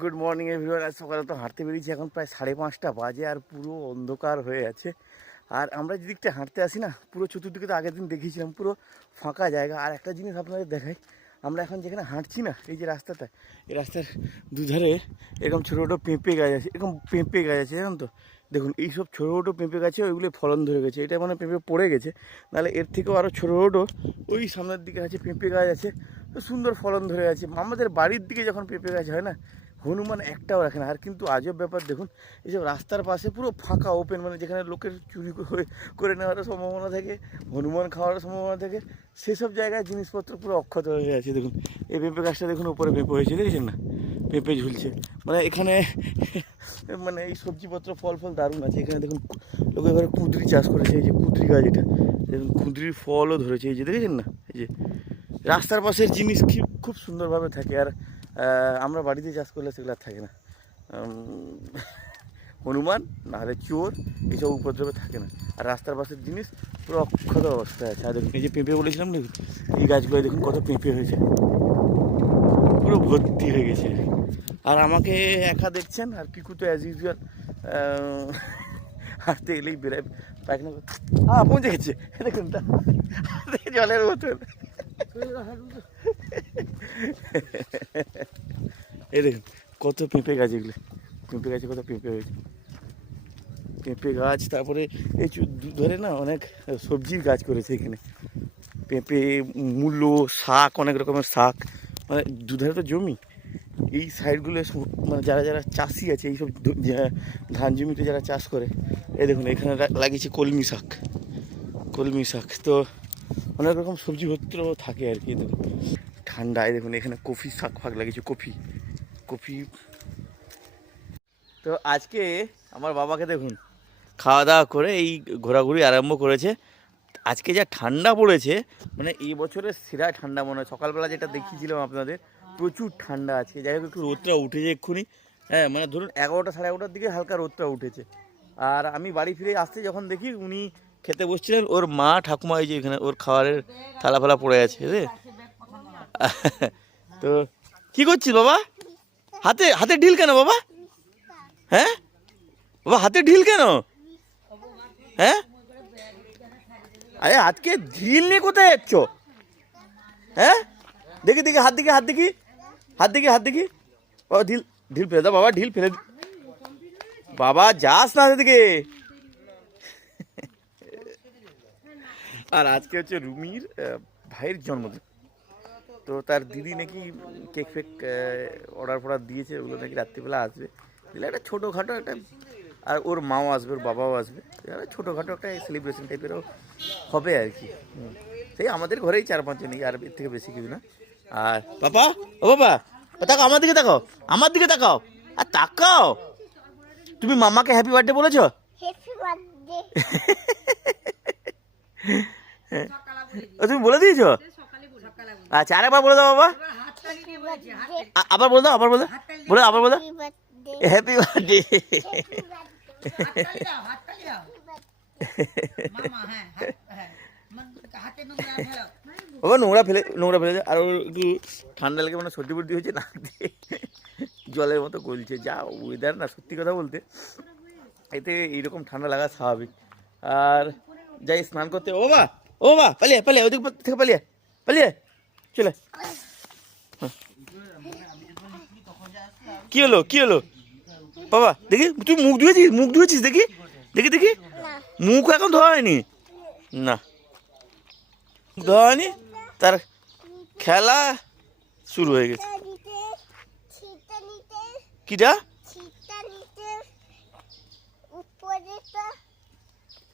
Good morning everyone আজ সকালে তো হাঁটতে বেরিয়েছি, এখন প্রায় সাড়ে পাঁচটা বাজে আর পুরো অন্ধকার হয়ে আছে। আর আমরা যে দিকটা হাঁটতে আসি না, পুরো চতুর্দিকে তো আগের দিন দেখিয়েছিলাম, পুরো ফাঁকা জায়গা। আর একটা জিনিস আপনাদের দেখাই, আমরা এখন যেখানে হাঁটছি না, এই যে রাস্তাটা, এই রাস্তার দুধারে এরকম ছোটো ছোটো পেঁপে গাছ আছে, এরকম পেঁপে গাছ আছে, জানেন তো? দেখুন এইসব ছোটো ছোটো পেঁপে গাছে ওইগুলো ফলন ধরে গেছে, এটা মানে পেঁপে পড়ে গেছে। নাহলে এর থেকেও আরও ছোটো ছোটো ওই সামনের দিকে আছে পেঁপে গাছ আছে সুন্দর ফলন ধরে আছে। আমাদের বাড়ির দিকে যখন পেঁপে গাছ হয় না হনুমান একটাও রাখে না। আর কিন্তু আজব ব্যাপার, দেখুন এইসব রাস্তার পাশে পুরো ফাঁকা ওপেন মানে যেখানে লোকের চুরি করে- নেওয়ার সম্ভাবনা থাকে, হনুমান খাওয়ার সম্ভাবনা থাকে, সেসব জায়গায় জিনিসপত্র পুরো অক্ষত হয়ে আছে, দেখুন। এই পেঁপে গাছটা দেখুন, উপরে পেঁপে হয়েছে, দেখেছেন না? পেঁপে ঝুলছে। মানে এখানে মানে এই সবজিপত্র ফল ফল দারুণ আছে। এখানে দেখুন, লোকে এবারে কুঁদরি চাষ করেছে, এই যে কুঁদরি গাছ এটা। দেখুন, কুঁদরির ফলও ধরেছে, এই যে, দেখেছেন না? এই যে, রাস্তার পাশের জিনিস খুব সুন্দরভাবে থাকে। আর আমরা বাড়িতে চাষ করলে সেগুলো আর থাকে না। হনুমান, নাহলে চোর এইসব উপদ্রবে থাকে না। আর রাস্তার পাশের জিনিস পুরো অক্ষত অবস্থায় আছে। আর দেখুন, এই যে পেঁপে বলেছিলাম দেখুন এই গাছগুলো দেখুন কত পেঁপে হয়েছে। পুরো ভর্তি হয়ে গেছে। আর আমাকে একা দেখছেন? আর পিকু তো অ্যাজ ইউজুয়াল হাঁটতে এলেই বেরোয়। পায়খানা হ্যাঁ পৌঁছে গেছে। দেখুন জলের বোতল। এই দেখুন, কত পেঁপে গাছ এগুলো। পেঁপে গাছে কত পেঁপে হয়েছে। পেঁপে গাছ, তারপরে এই ধরে না অনেক সবজির গাছ করেছে এখানে। পেঁপে, মূলো, শাক, অনেক রকমের শাক। মানে দুধারে তো জমি। এই সাইডগুলো মানে যারা যারা চাষি আছে, এইসব ধান জমিতে যারা চাষ করে, এই দেখুন, এখানে লাগিয়েছে কলমি শাক। কলমি শাক, তো অনেক রকম সবজিপত্র থাকে আর কি দেখুন। ঠান্ডা, এই দেখুন, এখানে কফি, শাক ফাক লাগিয়েছে, কফি কফি। তো আজকে আমার বাবাকে দেখুন, খাওয়া দাওয়া করে এই ঘোরাঘুরি আরম্ভ করেছে। আজকে যা ঠান্ডা পড়েছে মানে এই বছরের সেরা ঠান্ডা মনে হয়। সকালবেলা যেটা দেখিয়েছিলাম আপনাদের, প্রচুর ঠান্ডা আছে যাই হোক, একটু রোদটা উঠেছে এক্ষুনি। হ্যাঁ মানে ধরুন এগারোটা, সাড়ে এগারোটার দিকে হালকা রোদটা উঠেছে। আর আমি বাড়ি ফিরে আসতে যখন দেখি, উনি খেতে বসছিলেন, ওর মা ঠাকুমা, এই যে এখানে ওর খাবারের থালা ফালা পড়ে আছে তো কি করছিস বাবা? হাতে হাতে ঢিল কেন বাবা? হ্যাঁ? বাবা হাতে ঢিল কেন? হ্যাঁ? আরে আজকে ঢিল নিয়ে কোথায় যাচ্ছ? হ্যাঁ? দেখি দেখি হাত দেখি হাত দেখি। হাত দেখি হাত দেখি। বাবা ঢিল ঢিল ফেলে দাও বাবা ঢিল ফেলে দি- বাবা যাস না দিকে আর আজকে হচ্ছে রুমির আহ, ভাইয়ের জন্মদিন। তো তার দিদি নাকি কেক ফেক অর্ডার ফর্ডার দিয়েছে ওগুলো নাকি রাত্রিবেলা আসবে। দিলে একটা ছোটোখাটো একটা আর ওর মাও আসবে ওর বাবাও আসবে। একটা ছোটোখাটো একটা সেলিব্রেশন টাইপেরও হবে আর কি। সেই আমাদের ঘরেই চার পাঁচজন আর এর থেকে বেশি কিছু না। আর বাবা ও বাবা ও তাকাও আমার দিকে তাকাও আমার দিকে তাকাও আর তাকাও। তুমি মামাকে হ্যাপি বার্থডে বলেছ? ও তুমি বলে দিয়েছ? আচ্ছা আরেকবার বলে দাও বাবা। আবার বলে দাও আবার বলে দাও। বলে আবার বলে। দাও হ্যাপি বার্থডে বাবা নোংরা ফেলে নোংরা ফেলে দেয়। আর ওর একটু ঠান্ডা লেগে মানে সর্দি ফর্দি হয়েছে নাক দিয়ে জলের মতো গলছে। যা ওয়েদার না সত্যি কথা বলতে এতে এইরকম ঠান্ডা লাগা স্বাভাবিক। আর যাই স্নান করতে ও বাবা ও বাবা পালিয়ে পালিয়ে ওদিক থেকে পালিয়ে পালিয়ে। চলে। কি হলো কি হলো? বাবা দেখি তুই মুখ ধুয়েছিস? মুখ ধুয়েছিস দেখি? দেখি দেখি। মুখ এখন ধোয়া হয়নি? না। ধোয়া হয়নি? তার খেলা শুরু হয়ে গেছে। কিটা ছিটা নিতে উপরেটা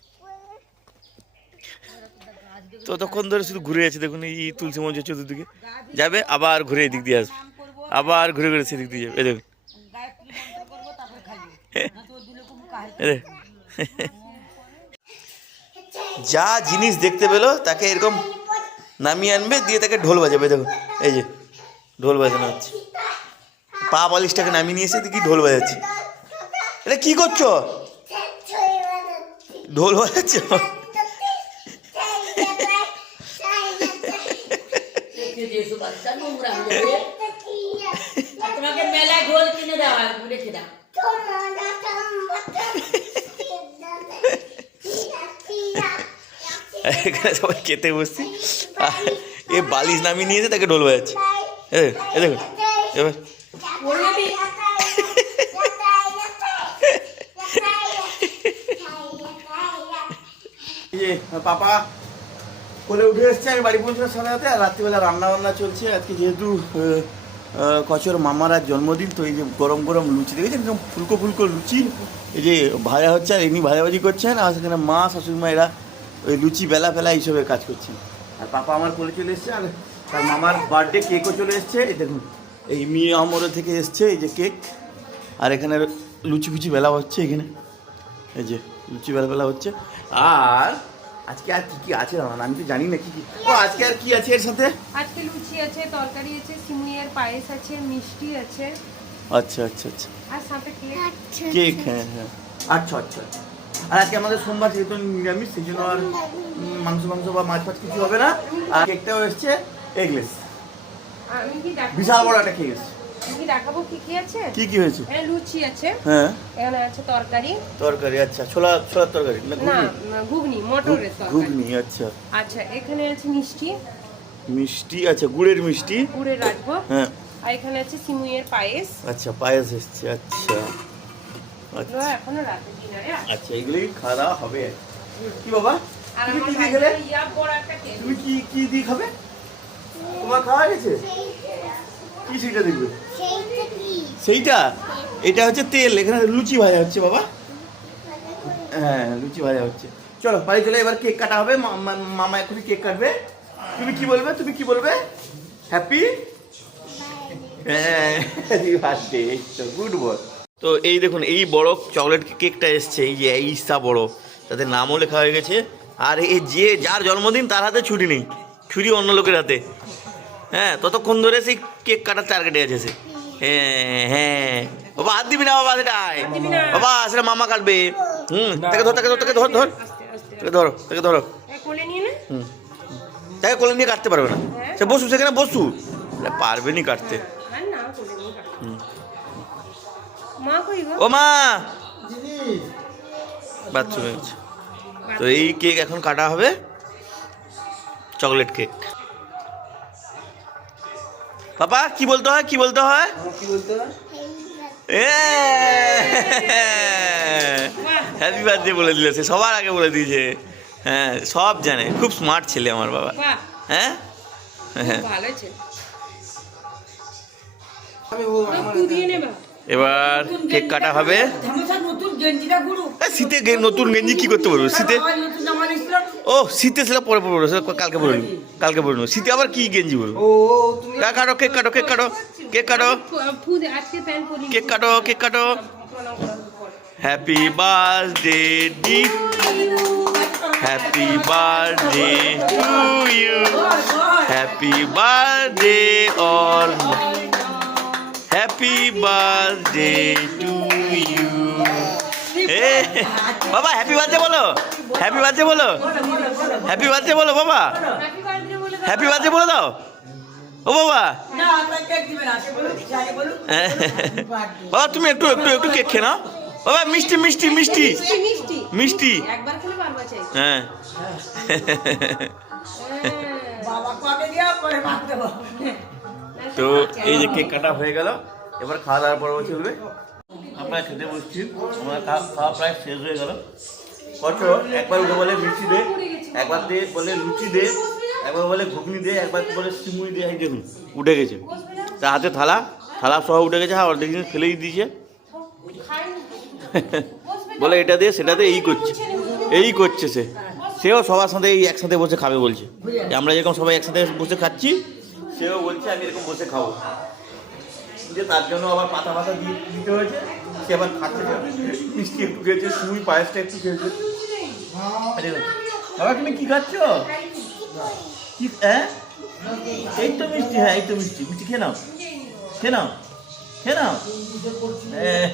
উপরে ততক্ষণ ধরে শুধু ঘুরে আছে দেখুন এই তুলসী মঞ্চের চতুর্দিকে। যাবে, আবার ঘুরে এদিক দিয়ে আসবে। আবার ঘুরে ঘুরে সেদিক দিয়ে যাবে দেখুন। যা জিনিস দেখতে পেল, তাকে এরকম নামিয়ে আনবে, দিয়ে তাকে ঢোল বাজাবে দেখুন। এই যে, ঢোল বাজানো হচ্ছে। পা বালিশটাকে নামিয়ে নিয়ে এসে দেখি ঢোল বাজাচ্ছে। এটা কি করছ? ঢোল বাজাচ্ছ? তোমাকে মেলায় ঢোল কিনে দাও আর রেখে দাও। এখানে সবাই খেতে বসছি। এ বালিশ নামিয়ে নিয়েছে তাকে ডোল বাজাচ্ছে। এ এ দেখুন এবার এই পাপা কোলে উঠে এসছে, আমি বাড়ি পৌঁছানোর সাথে সাথে, আর রাত্রিবেলা রান্না বান্না চলছে। আজকে যেহেতু কচর মামার জন্মদিন, তো এই যে গরম গরম লুচি দেখেছেন? একদম ফুলকো ফুলকো লুচি। এই যে ভাজা হচ্ছে, আর এমনি ভাজাভাজি করছেন, আর সেখানে মা শাশুড়ি মা এরা ওই লুচি বেলা ফেলা এইসবের কাজ করছেন আর পাপা আমার কোলে চলে এসছে, আর তার মামার বার্থডে কেকও চলে এসছে। এই দেখুন, এই মিয়া আমরে থেকে এসছে, এই যে কেক আর এখানে লুচি ফুচি বেলা হচ্ছে এখানে। এই যে, লুচি বেলা বেলা হচ্ছে। আর আজকে আর কি কি আছে রান্না আমি তো জানি না কি কি ও আজকে আর কি আছে এর সাথে? আজকে লুচি আছে তরকারি আছে সিমুইয়ের পায়েস আছে মিষ্টি আছে। আচ্ছা আচ্ছা আচ্ছা। আর সাথে কেক কেক হ্যাঁ হ্যাঁ। আচ্ছা আচ্ছা আচ্ছা। আর আজকে আমাদের সোমবার যেহেতু নিরামিষ সেই জন্য আর মাংস মাংস বা মাছ ফাছ কিছু হবে না। আর কেকটাও এসছে এগলেস বিশাল বড় একটা কেক এসছে। আমি কি দেখাবো কি কি আছে। কি কি হয়েছে? এখানে লুচি আছে। হ্যাঁ। এখানে আছে তরকারি। তরকারি আচ্ছা ছোলা ছোলার তরকারি না ঘুগনি? মটরের তরকারি। ঘুগনি আচ্ছা। আচ্ছা এখানে আছে মিষ্টি। মিষ্টি আচ্ছা গুড়ের মিষ্টি? গুড়ের রাখব। হ্যাঁ। আর এখানে আছে সিমুইয়ের পায়েস। আচ্ছা পায়েস এসছে আচ্ছা। আচ্ছা। এখনও রাতে ডিনারে আচ্ছা এগুলোই খাওয়া দাওয়া হবে। কি বাবা? আর তুমি কি দিয়ে তুমি কি কি দিয়ে খাবে? তোমার খাওয়া গেছে? কি সেইটা দেখবে? সেইটা এটা হচ্ছে তেল, এখানে লুচি ভাজা হচ্ছে বাবা। হ্যাঁ লুচি ভাজা হচ্ছে। চলো, বাড়ি চলে এবার কেক কাটা হবে মামা এখনই কেক কাটবে। তুমি কি বলবে? তুমি কি বলবে? হ্যাপি বার্থডে গুড বয় তো এই দেখুন, এই বড় চকলেট কেকটা এসছে, এই যে এইসা বড় তাতে নামও লেখা হয়ে গেছে। আর এই যে যার জন্মদিন, তার হাতে ছুরি নেই ছুরি অন্য লোকের হাতে। হ্যাঁ ততক্ষণ ধরে সেই কেক কাটার টার্গেটে আছে। সে হ্যাঁ হ্যাঁ। বাবা হাত দিবি না বাবা সেটাই। বাবা সেটা মামা কাটবে। হুম তাকে ধর তাকে ধর তাকে ধর ধর। আস্তে আস্তে তাকে ধরো তাকে ধরো। এ, কোলে নিয়ে নে। হুম। তাকে কোলে নিয়ে কাটতে পারবে না। সে বসু সেখানে বসু আরে পারবে নি কাটতে। আর না কোলে নিয়ে কাটো। হুম। মা কই গো? ও মা! বাথরুমে তো এই কেক এখন কাটা হবে। চকলেট কেক পাপা কি বলতে হয় কি বলতে হয়? হ্যাপি বার্থডে বলে দিল সে সবার আগে বলে দিয়েছে। হ্যাঁ সব জানে খুব স্মার্ট ছেলে আমার বাবা। হ্যাঁ হ্যাঁ? ভালো এবার কেক কাটা হবে। শীতে গে- নতুন গেঞ্জি কি করতে পারব শীতে ও শীতে সেটা পরে পরবো কালকে পরে কালকে পরে শীতে আবার কি গেঞ্জি কেক কাটো কেক কাটো কেক কাটো কেক কাটো। কেক কাটো কেক কাটো। Happy birthday dear happy birthday to you happy birthday or happy birthday to you এ বাবা হ্যাপি বার্থডে বলো। হ্যাপি বার্থডে বলো। হ্যাপি বার্থডে বলো, বাবা। হ্যাপি বার্থডে বলে দাও। ও, বাবা। বাবা, তুমি একটু একটু একটু কেক খেয়ে নাও। বাবা, মিষ্টি মিষ্টি মিষ্টি। মিষ্টি। হ্যাঁ। বাবা কবে দিয়া পরে দেবো। তো এই যে কেক কাটা হয়ে গেল, এবার খাওয়া দাওয়ার পর্ব চলবে। আমরা খেতে বসছি, আমরা খাওয়া প্রায় শেষ হয়ে গেল। কত একবার উঠে বলে মিষ্টি দে, একবার দিয়ে বলে লুচি দে, একবার বলে ঘুগনি দে, একবার বলে সিমুই দে, এই দেখুন, উঠে গেছে। তা হাতে থালা থালা সহ উঠে গেছে, আর জিনিস ফেলেই দিয়েছে। বলে এটা দিয়ে সেটা দিয়ে এই করছে এই করছে সে। সেও সবার সাথে এই একসাথে বসে খাবে বলছে। আমরা যেরকম সবাই একসাথে বসে খাচ্ছি সেও বলছে, আমি এরকম বসে খাব। যে তার জন্য আবার পাতা পাতা দিয়ে দিতে হয়েছে, সে আবার খাচ্ছে। মিষ্টি একটু খেয়েছে, সুই, পায়েসটা একটু খেয়েছে। বাবা, তুমি কি খাচ্ছ? কি হ্যাঁ? এই তো মিষ্টি হ্যাঁ এই তো মিষ্টি। মিষ্টি খেয়ে নাও। খেয়ে নাও। খেয়ে নাও। হ্যাঁ।